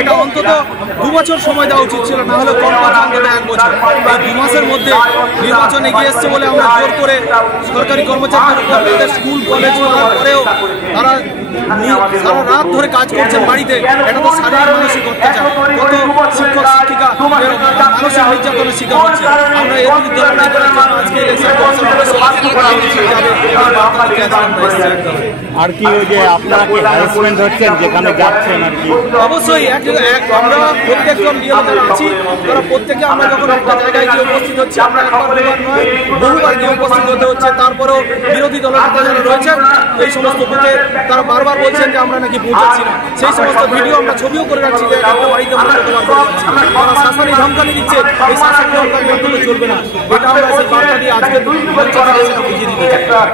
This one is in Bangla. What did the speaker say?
এটা অন্তত 2 বছর সময় দেওয়া উচিত ছিল, না হলে কমপক্ষে অন্তত 1 বছর। এই 2 মাসের মধ্যে নির্বাচন এগিয়ে এসছে বলে আমরা জোর করে সরকারি কর্মচারীদের স্কুল কলেজ করার পরেও তারা সারা রাত ধরে কাজ করছেন বাড়িতে। এটা তো শারীরিক মানসিক অত্যাচার। কত শিক্ষক শিক্ষিকা মানসিক নির্যাতনের শিকার হচ্ছে। আমরা এর বিরুদ্ধে লড়াই করার জন্য আজকে আর কি ওই যে আপনারা কি হ্যারাসমেন্ট হচ্ছেন যেখানে যাচ্ছেন আর কি? অবশ্যই আমরা প্রত্যেকজন যারা আছি তারা প্রত্যেকে আমরা যখন একটা জায়গায় গিয়ে উপস্থিত হচ্ছি, আমরা একবার দুবার নয় বহুবার গিয়ে উপস্থিত হতে হচ্ছে। তারপরেও বিরোধী দলের নেতা যারা রয়েছেন এই সমস্ত বুথে তারা বারবার বলছেন যে আমরা নাকি পৌঁছাচ্ছি না। সেই সমস্ত ভিডিও আমরা ছবিও করে রাখছি যে একটা বাড়িতে আমরা তারা শাসানি ধমকানি দিচ্ছে। এই শাসানি ধমকানি চলবে না, এটা আমরা সেই বার্তা দিয়ে আজকে বুঝিয়ে দিতে চাই।